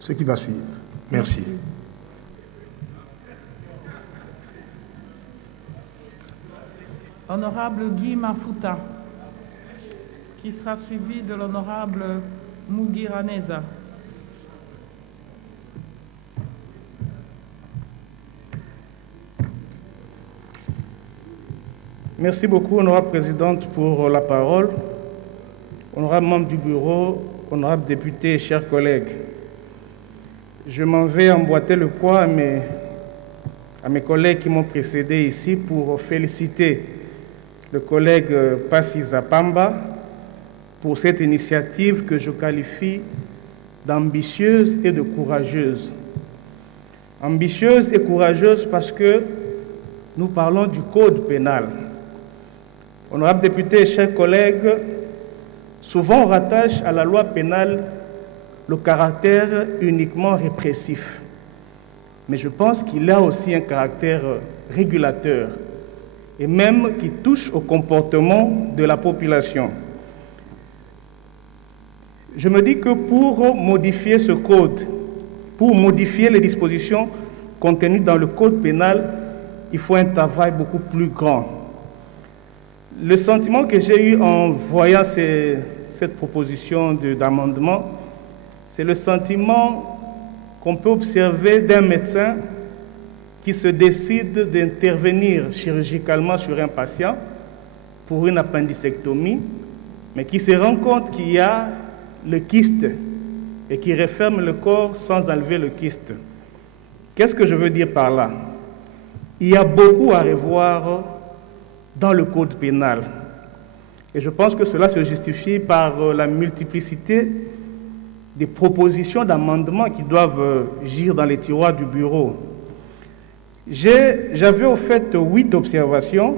ce qui va suivre. Merci. Honorable Guy Mafuta, qui sera suivi de l'honorable Mugiraneza. Merci beaucoup, honorable présidente, pour la parole. Honorable membre du bureau, honorable député, chers collègues, je m'en vais emboîter le pas à mes collègues qui m'ont précédé ici pour féliciter le collègue Passy Zapamba pour cette initiative que je qualifie d'ambitieuse et de courageuse. Ambitieuse et courageuse parce que nous parlons du code pénal. Honorable député, chers collègues, souvent on rattache à la loi pénale le caractère uniquement répressif. Mais je pense qu'il a aussi un caractère régulateur et même qui touche au comportement de la population. Je me dis que pour modifier ce code, pour modifier les dispositions contenues dans le code pénal, il faut un travail beaucoup plus grand. Le sentiment que j'ai eu en voyant cette proposition d'amendement, c'est le sentiment qu'on peut observer d'un médecin qui se décide d'intervenir chirurgicalement sur un patient pour une appendicectomie, mais qui se rend compte qu'il y a le kyste et qui referme le corps sans enlever le kyste. Qu'est-ce que je veux dire par là? Il y a beaucoup à revoir dans le code pénal. Et je pense que cela se justifie par la multiplicité des propositions d'amendements qui doivent gîre dans les tiroirs du bureau. J'avais au fait 8 observations,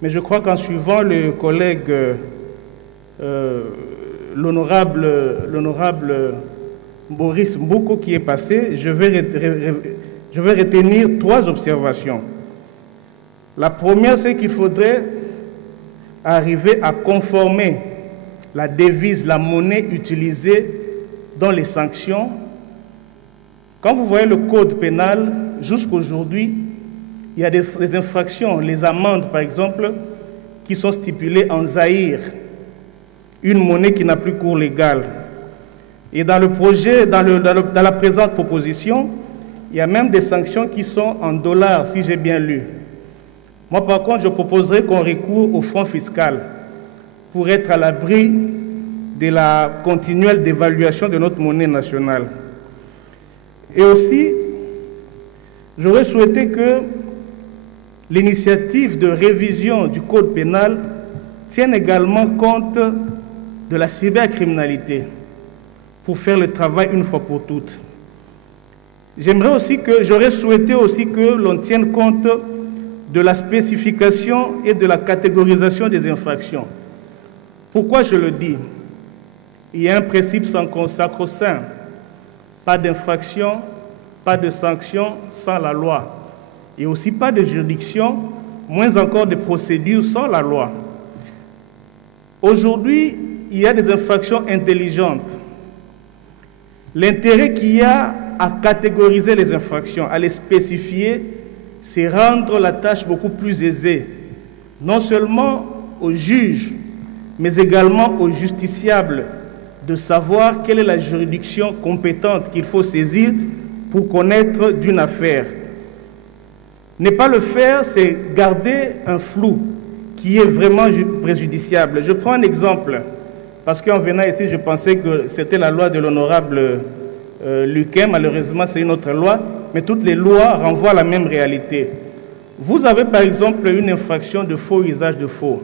mais je crois qu'en suivant le collègue, l'honorable Maurice Mboko qui est passé, je vais retenir 3 observations. La première, c'est qu'il faudrait arriver à conformer la devise, la monnaie utilisée dans les sanctions. Quand vous voyez le code pénal, jusqu'aujourd'hui, il y a des infractions, les amendes par exemple, qui sont stipulées en zaïre, une monnaie qui n'a plus cours légal. Et dans le projet, dans la présente proposition, il y a même des sanctions qui sont en dollars, si j'ai bien lu. Moi, par contre, je proposerais qu'on recourt au front fiscal pour être à l'abri de la continuelle dévaluation de notre monnaie nationale. Et aussi, j'aurais souhaité que l'initiative de révision du code pénal tienne également compte de la cybercriminalité pour faire le travail une fois pour toutes. J'aurais souhaité aussi que l'on tienne compte de la spécification et de la catégorisation des infractions. Pourquoi je le dis? Il y a un principe sacro-saint. Pas d'infraction, pas de sanction sans la loi. Et aussi pas de juridiction, moins encore de procédures sans la loi. Aujourd'hui, il y a des infractions intelligentes. L'intérêt qu'il y a à catégoriser les infractions, à les spécifier, c'est rendre la tâche beaucoup plus aisée, non seulement aux juges, mais également aux justiciables, de savoir quelle est la juridiction compétente qu'il faut saisir pour connaître d'une affaire. Ne pas le faire, c'est garder un flou qui est vraiment préjudiciable. Je prends un exemple, parce qu'en venant ici, je pensais que c'était la loi de l'honorable Luquin. Malheureusement, c'est une autre loi, mais toutes les lois renvoient à la même réalité. Vous avez par exemple une infraction de faux usage de faux.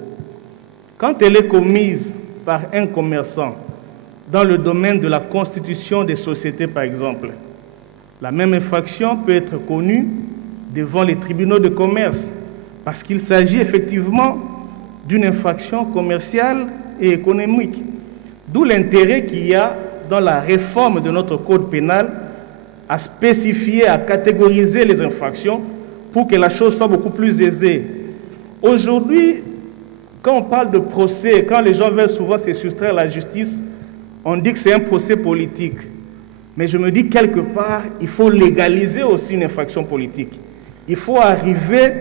Quand elle est commise par un commerçant dans le domaine de la constitution des sociétés par exemple, la même infraction peut être connue devant les tribunaux de commerce parce qu'il s'agit effectivement d'une infraction commerciale et économique. D'où l'intérêt qu'il y a dans la réforme de notre code pénal à spécifier, à catégoriser les infractions pour que la chose soit beaucoup plus aisée. Aujourd'hui, quand on parle de procès, quand les gens veulent souvent se soustraire à la justice, on dit que c'est un procès politique. Mais je me dis, quelque part, il faut légaliser aussi une infraction politique. Il faut arriver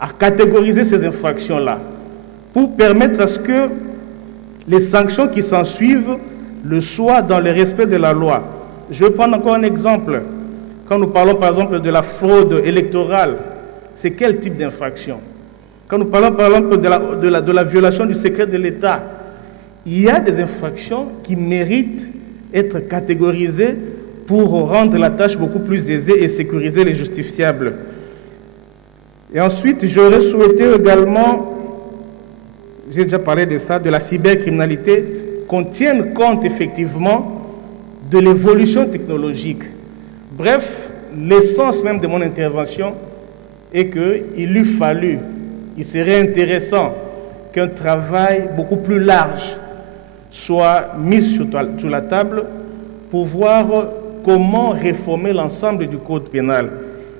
à catégoriser ces infractions-là pour permettre à ce que les sanctions qui s'en suivent le soient dans le respect de la loi. Je vais prendre encore un exemple. Quand nous parlons par exemple de la fraude électorale, c'est quel type d'infraction? Quand nous parlons par exemple de la violation du secret de l'État, il y a des infractions qui méritent être catégorisées pour rendre la tâche beaucoup plus aisée et sécuriser les justiciables. Et ensuite, j'aurais souhaité également, j'ai déjà parlé de ça, de la cybercriminalité, qu'on tienne compte effectivement de l'évolution technologique. Bref, l'essence même de mon intervention est il serait intéressant qu'un travail beaucoup plus large soit mis sur la table pour voir comment réformer l'ensemble du code pénal.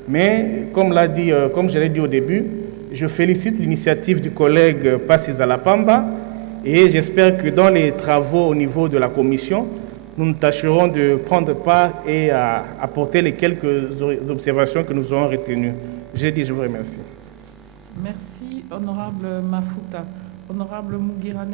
Mais comme je l'ai dit au début, je félicite l'initiative du collègue Passi Zalapamba et j'espère que dans les travaux au niveau de la commission, nous tâcherons de prendre part et à apporter les quelques observations que nous aurons retenues. J'ai dit, je vous remercie. Merci, honorable Mafuta. Honorable Mugiraneza.